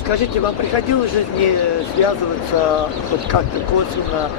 Скажите, вам приходилось в жизни связываться хоть как-то косвенно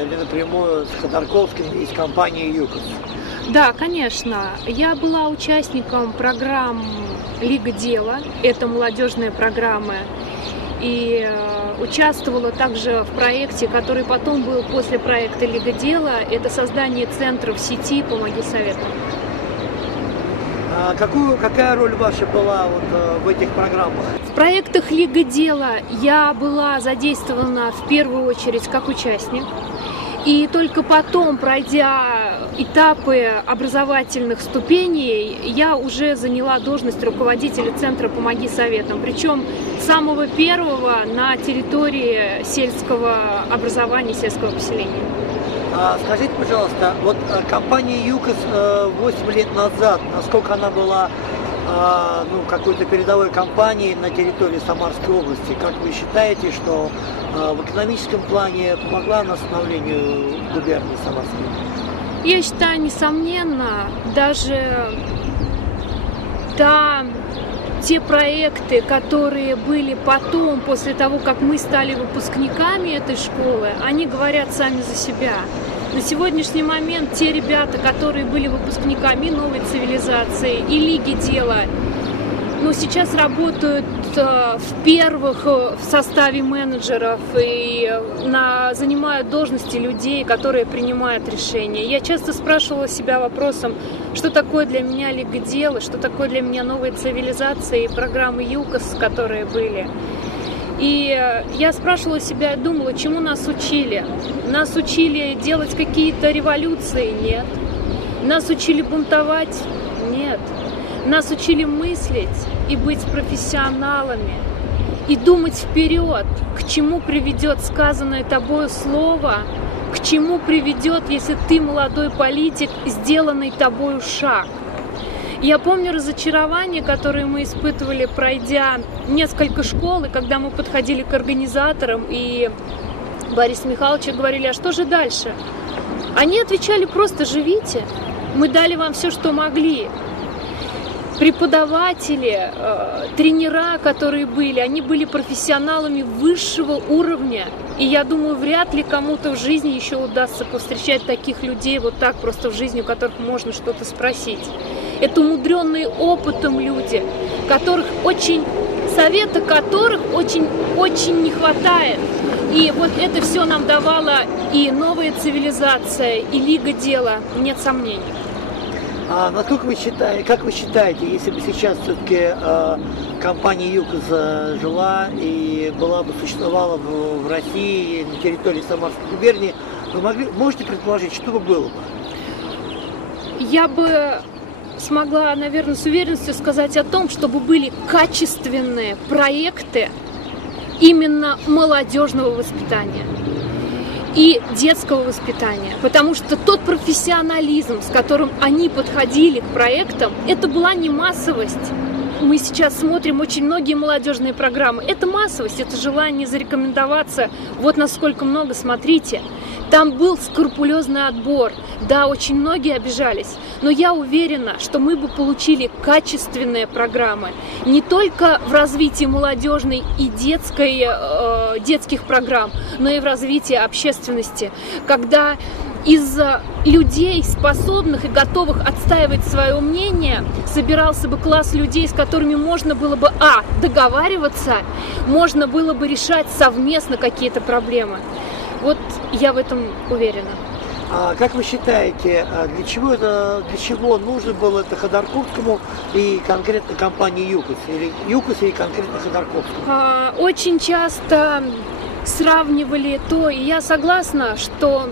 или напрямую с Ходорковским и с компанией ЮКОС? Да, конечно. Я была участником программ «Лига дела». Это молодежные программы. И участвовала также в проекте, который потом был после проекта «Лига дела». Это создание центров сети «Помоги советам». Какая роль ваша была в этих программах? В проектах «Лига дела» я была задействована в первую очередь как участник. И только потом, пройдя этапы образовательных ступеней, я уже заняла должность руководителя Центра «Помоги советам». Причем самого первого на территории сельского образования, сельского поселения. Скажите, пожалуйста, компания ЮКОС 8 лет назад, насколько она была какой-то передовой компанией на территории Самарской области, как вы считаете, что в экономическом плане помогла на становлению губернии Самарской? Я считаю, несомненно, даже те проекты, которые были потом, после того, как мы стали выпускниками этой школы, они говорят сами за себя. На сегодняшний момент те ребята, которые были выпускниками «Новой цивилизации» и «Лиги дела», сейчас работают в составе менеджеров и занимают должности людей, которые принимают решения. Я часто спрашивала себя вопросом, что такое для меня «Лига дела», что такое для меня «Новая цивилизация» и программы ЮКОС, которые были. И я спрашивала себя, думала, чему нас учили. Нас учили делать какие-то революции? Нет. Нас учили бунтовать? Нет. Нас учили мыслить и быть профессионалами, и думать вперед, к чему приведет сказанное тобою слово, к чему приведет, если ты молодой политик, сделанный тобою шаг. Я помню разочарование, которое мы испытывали, пройдя несколько школ, и когда мы подходили к организаторам, и Борису Михайловичу говорили, а что же дальше? Они отвечали просто: живите, мы дали вам все, что могли. Преподаватели, тренера, которые были, они были профессионалами высшего уровня. И я думаю, вряд ли кому-то в жизни еще удастся повстречать таких людей вот так просто в жизни, у которых можно что-то спросить. Это умудренные опытом люди, совета которых очень не хватает. И вот это все нам давала и «Новая цивилизация», и «Лига дела», нет сомнений. Как вы считаете, если бы сейчас все-таки компания ЮКОС жила и существовала в России, на территории Самарской губернии, вы можете предположить, что бы было бы? Я бы смогла, наверное, с уверенностью сказать о том, чтобы были качественные проекты именно молодежного воспитания и детского воспитания, потому что тот профессионализм, с которым они подходили к проектам, это была не массовость. Мы сейчас смотрим очень многие молодежные программы. Это массовость, это желание зарекомендоваться. Вот насколько много, смотрите. Там был скрупулезный отбор. Да, очень многие обижались. Но я уверена, что мы бы получили качественные программы. Не только в развитии молодежной и детских программ, но и в развитии общественности. Когда из людей, способных и готовых отстаивать свое мнение, собирался бы класс людей, с которыми можно было бы договариваться, можно было бы решать совместно какие-то проблемы. Вот я в этом уверена. Как вы считаете, для чего нужно было это Ходорковскому и конкретно компании ЮКОС, или ЮКОС и конкретно Ходорковскому? Очень часто сравнивали то, и я согласна, что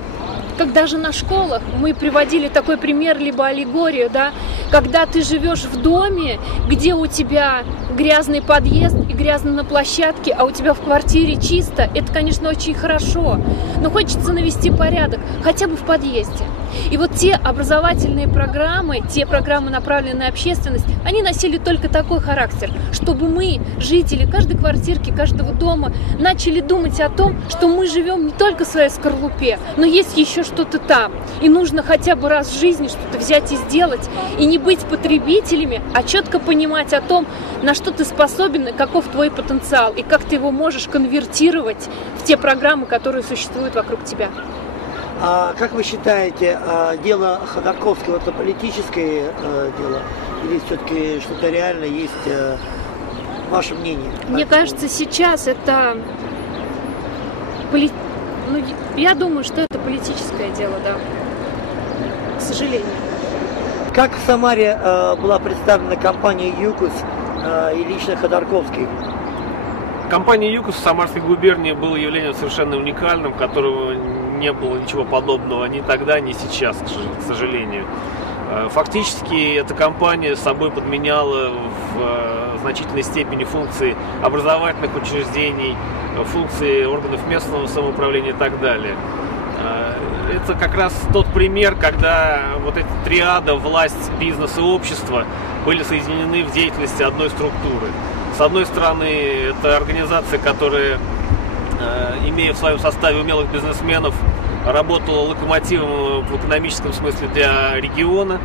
когда же на школах мы приводили такой пример, либо аллегорию, да, когда ты живешь в доме, где у тебя грязный подъезд и грязно на площадке, а у тебя в квартире чисто, это, конечно, очень хорошо, но хочется навести порядок хотя бы в подъезде. И вот те образовательные программы, те программы, направленные на общественность, они носили только такой характер, чтобы мы, жители каждой квартирки, каждого дома, начали думать о том, что мы живем не только в своей скорлупе, но есть еще что-то там. И нужно хотя бы раз в жизни что-то взять и сделать, и не быть потребителями, а четко понимать о том, на что ты способен, и каков твой потенциал, и как ты его можешь конвертировать в те программы, которые существуют вокруг тебя. А как вы считаете, дело Ходорковского это политическое дело или все-таки что-то реально есть? Ваше мнение? Мне кажется, сейчас это я думаю, что это политическое дело, да. К сожалению. Как в Самаре была представлена компания ЮКОС и лично Ходорковский? Компания ЮКОС в Самарской губернии было явлением совершенно уникальным, которого не было ничего подобного ни тогда, ни сейчас, к сожалению. Фактически эта компания собой подменяла в значительной степени функции образовательных учреждений, функции органов местного самоуправления и так далее. Это как раз тот пример, когда вот эти триада власть, бизнес и общество были соединены в деятельности одной структуры. С одной стороны, это организация, которая, имея в своем составе умелых бизнесменов, работала локомотивом в экономическом смысле для региона.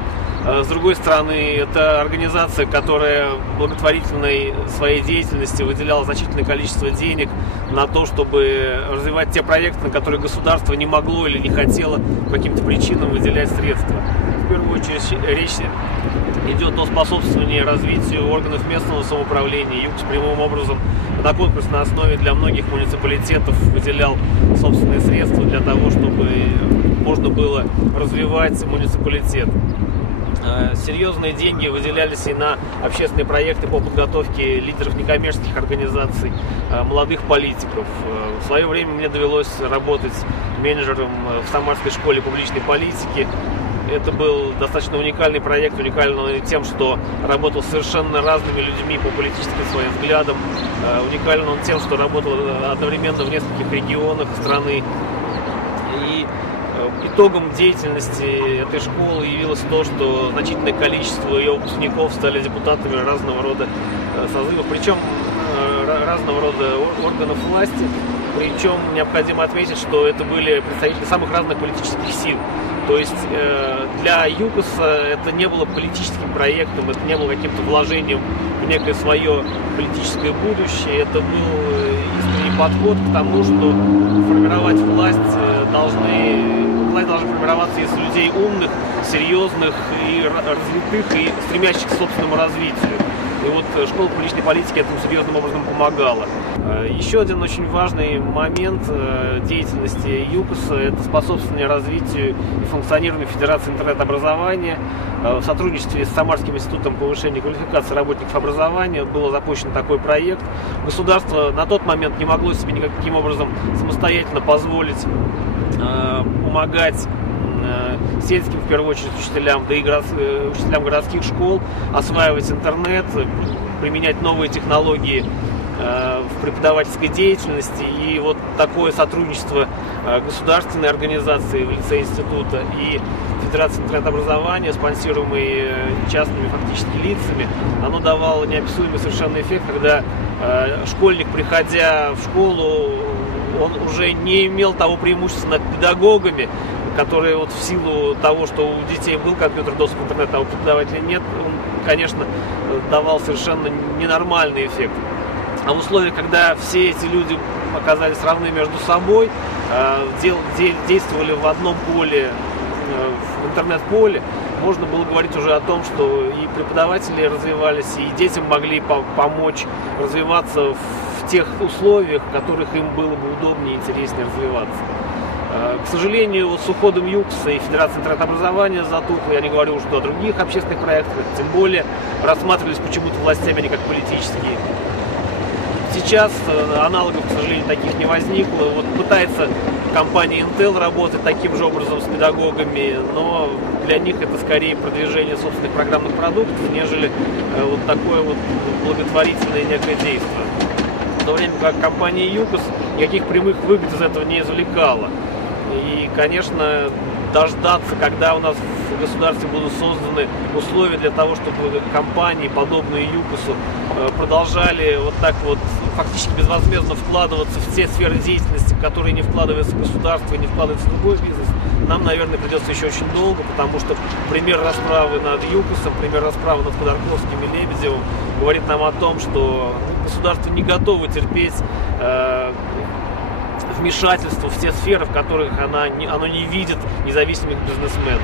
С другой стороны, это организация, которая в благотворительной своей деятельности выделяла значительное количество денег на то, чтобы развивать те проекты, на которые государство не могло или не хотело по каким-то причинам выделять средства. В первую очередь речь идет о способствовании развитию органов местного самоуправления. ЮКОС прямым образом на конкурсной основе для многих муниципалитетов выделял собственные средства для того, чтобы можно было развивать муниципалитет. Серьезные деньги выделялись и на общественные проекты по подготовке лидеров некоммерческих организаций, молодых политиков. В свое время мне довелось работать менеджером в Самарской школе публичной политики. Это был достаточно уникальный проект, уникальный тем, что работал с совершенно разными людьми по политическим своим взглядам. Уникален он тем, что работал одновременно в нескольких регионах страны. И итогом деятельности этой школы явилось то, что значительное количество ее выпускников стали депутатами разного рода созывов, причем разного рода органов власти. Причем необходимо отметить, что это были представители самых разных политических сил. То есть для ЮКОСа это не было политическим проектом, это не было каким-то вложением в некое свое политическое будущее. Это был искренний подход к тому, что формировать власть должна формироваться из людей умных, серьезных и развитых, и стремящихся к собственному развитию. И вот школа публичной политики этому серьезным образом помогала. Еще один очень важный момент деятельности ЮКОСа – это способствование развитию и функционированию Федерации интернет-образования. В сотрудничестве с Самарским институтом повышения квалификации работников образования был запущен такой проект. Государство на тот момент не могло себе никаким образом самостоятельно позволить помогать сельским, в первую очередь, учителям, да и учителям городских школ осваивать интернет, применять новые технологии в преподавательской деятельности. И вот такое сотрудничество государственной организации в лице института и Федерации интернет-образования, спонсируемой частными фактически лицами, оно давало неописуемый совершенно эффект, когда школьник, приходя в школу, он уже не имел того преимущества над педагогами, которые вот в силу того, что у детей был компьютер, доступ к интернету, а у преподавателя нет, он, конечно, давал совершенно ненормальный эффект. А в условиях, когда все эти люди оказались равны между собой, действовали в одном поле, в интернет-поле, можно было говорить уже о том, что и преподаватели развивались, и детям могли помочь развиваться в тех условиях, в которых им было бы удобнее и интереснее развиваться. К сожалению, вот с уходом ЮКОСа и Федерации интернет-образования затухло, я не говорю уже о других общественных проектах, тем более рассматривались почему-то властями не как политические. Сейчас аналогов, к сожалению, таких не возникло. Вот пытается компания Intel работать таким же образом с педагогами, но для них это скорее продвижение собственных программных продуктов, нежели вот такое вот благотворительное некое действие. В то время как компания ЮКОС никаких прямых выгод из этого не извлекала. И, конечно, дождаться, когда у нас в государстве будут созданы условия для того, чтобы компании, подобные ЮКОСу, продолжали вот так вот фактически безвозмездно вкладываться в те сферы деятельности, в которые не вкладывается государство и не вкладывается другой бизнес, нам, наверное, придется еще очень долго, потому что пример расправы над ЮКОСом, пример расправы над Ходорковским и Лебедевым говорит нам о том, что государство не готово терпеть вмешательство в те сферы, в которых оно не видит независимых бизнесменов.